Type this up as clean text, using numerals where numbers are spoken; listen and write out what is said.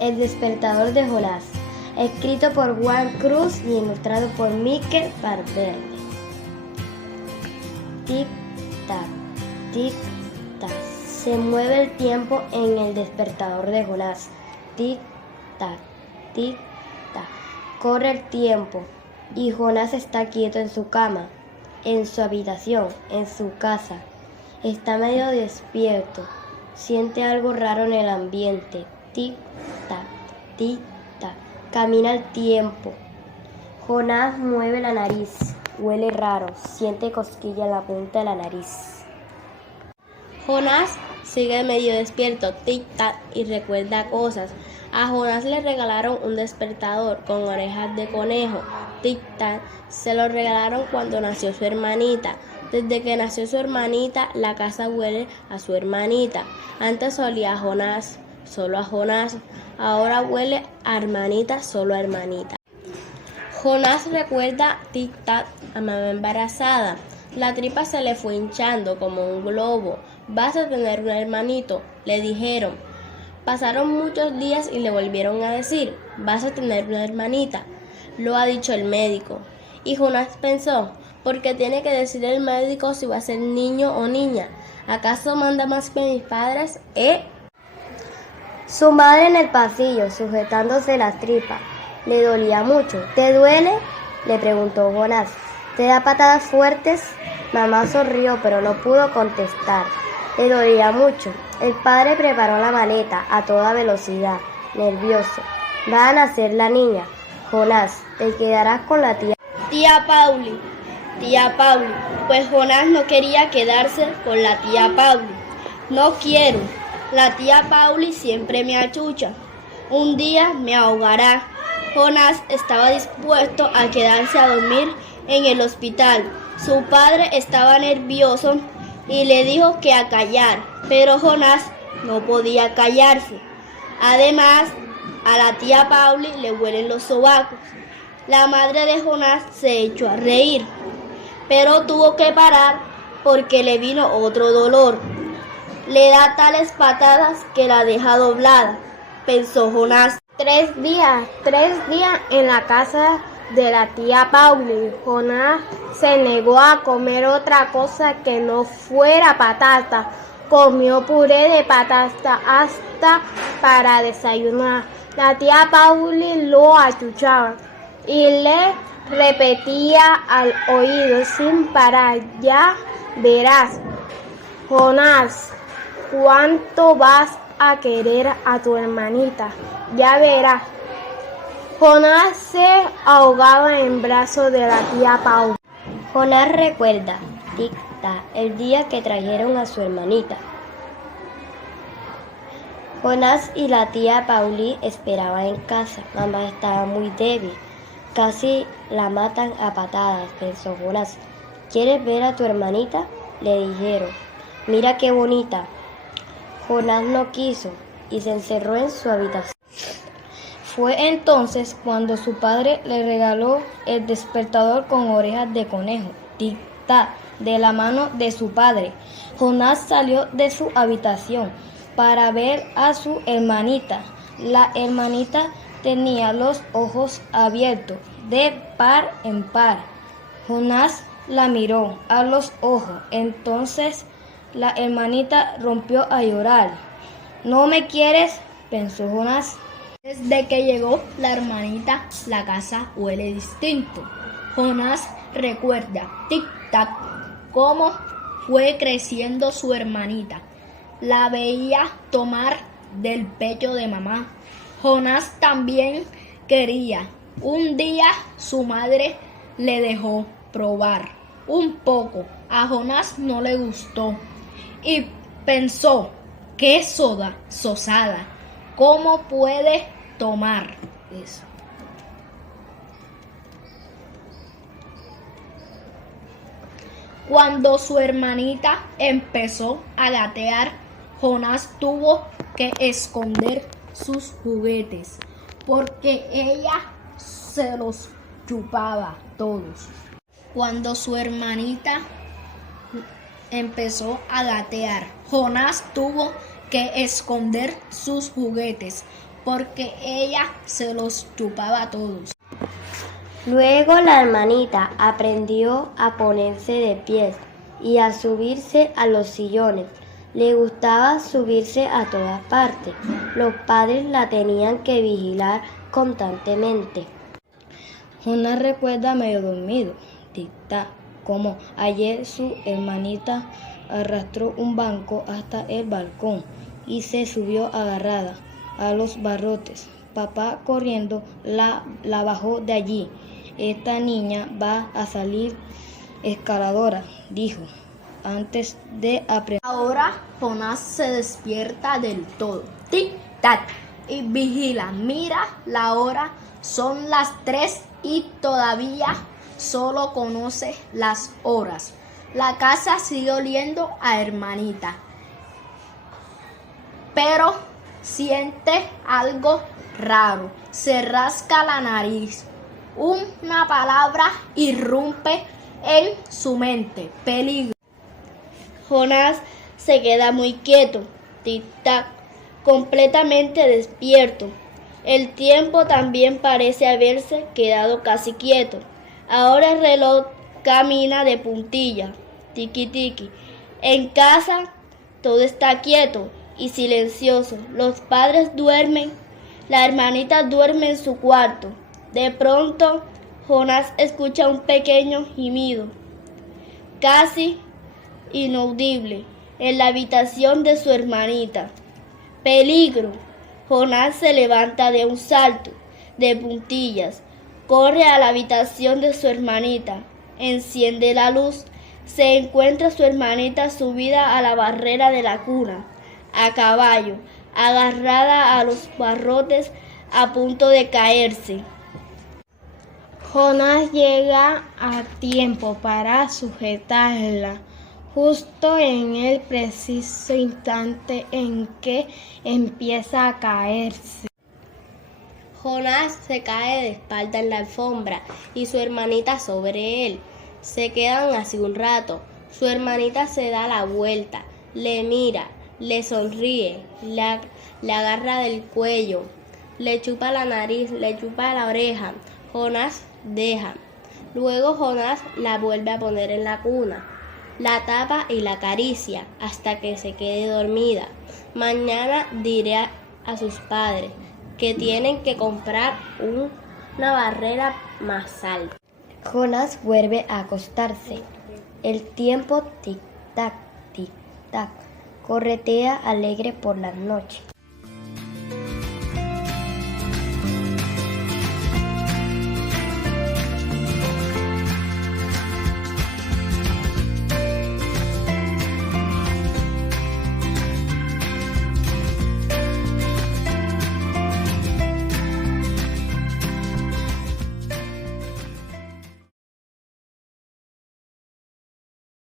El despertador de Jonás, escrito por Juan Cruz y ilustrado por Miquel Valverde. Tic-tac, tic-tac, se mueve el tiempo en el despertador de Jonás. Tic-tac, tic-tac, corre el tiempo y Jonás está quieto en su cama, en su habitación, en su casa. Está medio despierto, siente algo raro en el ambiente. Tic-tac, tic-tac, camina el tiempo. Jonás mueve la nariz, huele raro, siente cosquilla en la punta de la nariz. Jonás sigue medio despierto, tic-tac, y recuerda cosas. A Jonás le regalaron un despertador con orejas de conejo. Tic-tac, se lo regalaron cuando nació su hermanita. Desde que nació su hermanita, la casa huele a su hermanita. Antes olía a Jonás, solo a Jonás. Ahora huele a hermanita, solo a hermanita. Jonás recuerda, tic-tac, a mamá embarazada. La tripa se le fue hinchando como un globo. Vas a tener un hermanito, le dijeron. Pasaron muchos días y le volvieron a decir, vas a tener una hermanita. Lo ha dicho el médico. Y Jonás pensó, ¿por qué tiene que decir el médico si va a ser niño o niña? ¿Acaso manda más que mis padres? Su madre en el pasillo, sujetándose las tripas. Le dolía mucho. ¿Te duele?, le preguntó Jonás. ¿Te da patadas fuertes? Mamá sonrió, pero no pudo contestar. Le dolía mucho. El padre preparó la maleta a toda velocidad, nervioso. Va a nacer la niña. Jonás, te quedarás con la tía Pauli. Tía Pauli. Pues Jonás no quería quedarse con la tía Pauli. No quiero. La tía Pauli siempre me achucha. Un día me ahogará. Jonás estaba dispuesto a quedarse a dormir en el hospital. Su padre estaba nervioso y le dijo que a callar, pero Jonás no podía callarse. Además, a la tía Pauli le huelen los sobacos. La madre de Jonás se echó a reír, pero tuvo que parar porque le vino otro dolor. Le da tales patadas que la deja doblada, pensó Jonás. 3 días en la casa de la tía Pauli. Jonás se negó a comer otra cosa que no fuera patata. Comió puré de patata hasta para desayunar. La tía Pauli lo achuchaba y le repetía al oído sin parar, ya verás, Jonás, cuánto vas a querer a tu hermanita, ya verás. Jonás se ahogaba en brazos de la tía Pauli. Jonás recuerda, tic-tac, el día que trajeron a su hermanita. Jonás y la tía Pauli esperaban en casa. Mamá estaba muy débil. Casi la matan a patadas, pensó Jonás. ¿Quieres ver a tu hermanita?, le dijeron. Mira qué bonita. Jonás no quiso y se encerró en su habitación. Fue entonces cuando su padre le regaló el despertador con orejas de conejo, tic-tac, de la mano de su padre. Jonás salió de su habitación para ver a su hermanita. La hermanita tenía los ojos abiertos de par en par. Jonás la miró a los ojos. Entonces la hermanita rompió a llorar. ¿No me quieres?, pensó Jonás. Desde que llegó la hermanita, la casa huele distinto. Jonás recuerda, tic-tac, cómo fue creciendo su hermanita. La veía tomar del pecho de mamá. Jonás también quería. Un día su madre le dejó probar un poco. A Jonás no le gustó y pensó, qué sosada, ¿cómo puede tomar eso? Cuando su hermanita empezó a gatear, Jonás tuvo que esconder sus juguetes porque ella se los chupaba todos. Cuando su hermanita empezó a gatear, Jonás tuvo que esconder sus juguetes porque ella se los chupaba a todos. Luego la hermanita aprendió a ponerse de pies y a subirse a los sillones. Le gustaba subirse a todas partes. Los padres la tenían que vigilar constantemente. Jonás recuerda medio dormido, tic-tac, como ayer su hermanita arrastró un banco hasta el balcón y se subió agarrada a los barrotes. Papá corriendo la bajó de allí. Esta niña va a salir escaladora, dijo, antes de aprender. Ahora Jonás se despierta del todo, tic-tac, y vigila, mira la hora, son las 3 y todavía solo conoce las horas. La casa sigue oliendo a hermanita, pero siente algo raro, se rasca la nariz. Una palabra irrumpe en su mente, peligro. Jonás se queda muy quieto, tic-tac, completamente despierto. El tiempo también parece haberse quedado casi quieto. Ahora el reloj camina de puntilla, tiki-tiki. En casa todo está quieto y silencioso. Los padres duermen, la hermanita duerme en su cuarto. De pronto, Jonás escucha un pequeño gemido, casi inaudible, en la habitación de su hermanita. ¡Peligro! Jonás se levanta de un salto, de puntillas, corre a la habitación de su hermanita, enciende la luz, se encuentra su hermanita subida a la barrera de la cuna, a caballo, agarrada a los barrotes, a punto de caerse. Jonás llega a tiempo para sujetarla, justo en el preciso instante en que empieza a caerse. Jonás se cae de espalda en la alfombra y su hermanita sobre él. Se quedan así un rato. Su hermanita se da la vuelta, le mira, le sonríe, le agarra del cuello, le chupa la nariz, le chupa la oreja. Jonás deja. Luego Jonás la vuelve a poner en la cuna, la tapa y la acaricia hasta que se quede dormida. Mañana diré a sus padres que tienen que comprar una barrera más alta. Jonás vuelve a acostarse. El tiempo tic-tac, tic-tac, corretea alegre por las noches.